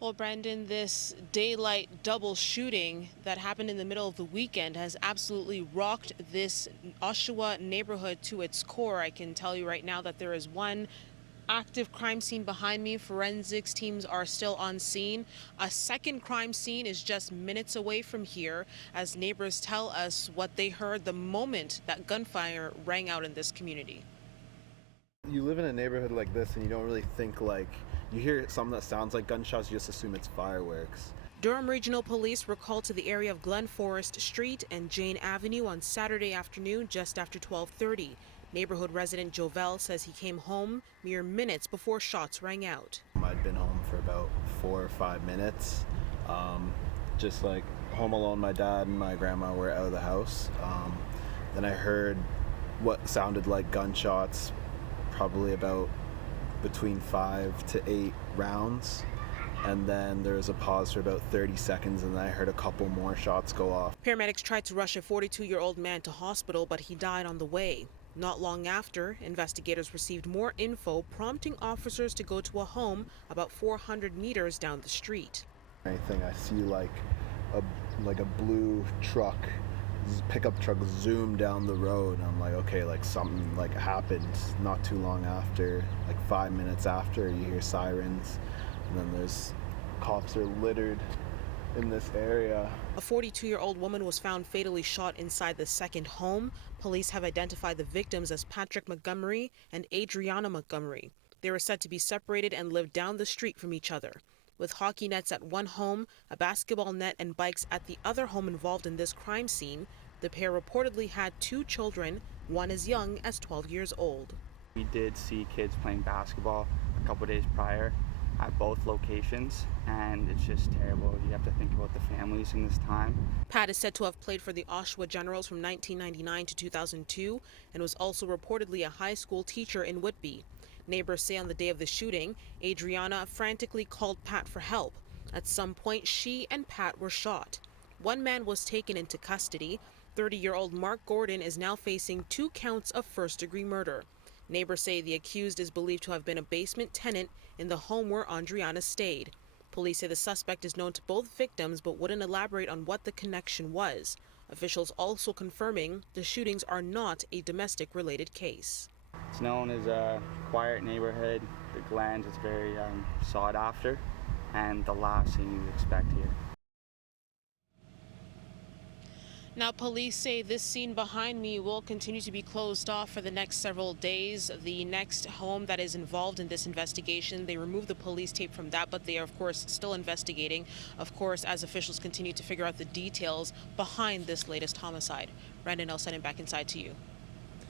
Well, Brandon, this daylight double shooting that happened in the middle of the weekend has absolutely rocked this Oshawa neighborhood to its core. I can tell you right now that there is one active crime scene behind me. Forensics teams are still on scene. A second crime scene is just minutes away from here as neighbors tell us what they heard the moment that gunfire rang out in this community. You live in a neighborhood like this and you don't really think you hear something that sounds like gunshots, you just assume it's fireworks. Durham Regional Police were called to the area of Glen Forest Street and Jane Avenue on Saturday afternoon just after 12:30. Neighborhood resident Jovel says he came home mere minutes before shots rang out. I'd been home for about 4 or 5 minutes. Just like home alone, my dad and my grandma were out of the house. Then I heard what sounded like gunshots, probably about between 5 to 8 rounds. And then there was a pause for about 30 seconds and then I heard a couple more shots go off. Paramedics tried to rush a 42-year-old man to hospital, but he died on the way. Not long after, investigators received more info prompting officers to go to a home about 400 meters down the street. I see like a blue truck, pickup truck zoom down the road. And I'm like, okay, like something like happened not too long after, like 5 minutes after. You hear sirens, and then there's cops are littered in this area. A 42-year-old woman was found fatally shot inside the second home. Police have identified the victims as Patrick Montgomery and Adriana Montgomery. They were said to be separated and lived down the street from each other. With hockey nets at one home, a basketball net and bikes at the other home involved in this crime scene, the pair reportedly had 2 children, one as young as 12 years old. We did see kids playing basketball a couple days prior at both locations, and it's just terrible. You have to think about the families in this time. Pat is said to have played for the Oshawa Generals from 1999 to 2002 and was also reportedly a high school teacher in Whitby. Neighbors say on the day of the shooting, Adriana frantically called Pat for help. At some point, she and Pat were shot. One man was taken into custody. 30-year-old Mark Gordon is now facing 2 counts of first-degree murder. Neighbors say the accused is believed to have been a basement tenant in the home where Adriana stayed. Police say the suspect is known to both victims but wouldn't elaborate on what the connection was. Officials also confirming the shootings are not a domestic-related case. It's known as a quiet neighborhood. The Glens is very sought after, and the last thing you'd expect here. Now, police say this scene behind me will continue to be closed off for the next several days. The next home that is involved in this investigation, they removed the police tape from that, but they are, of course, still investigating, of course, as officials continue to figure out the details behind this latest homicide. Brandon, I'll send it back inside to you.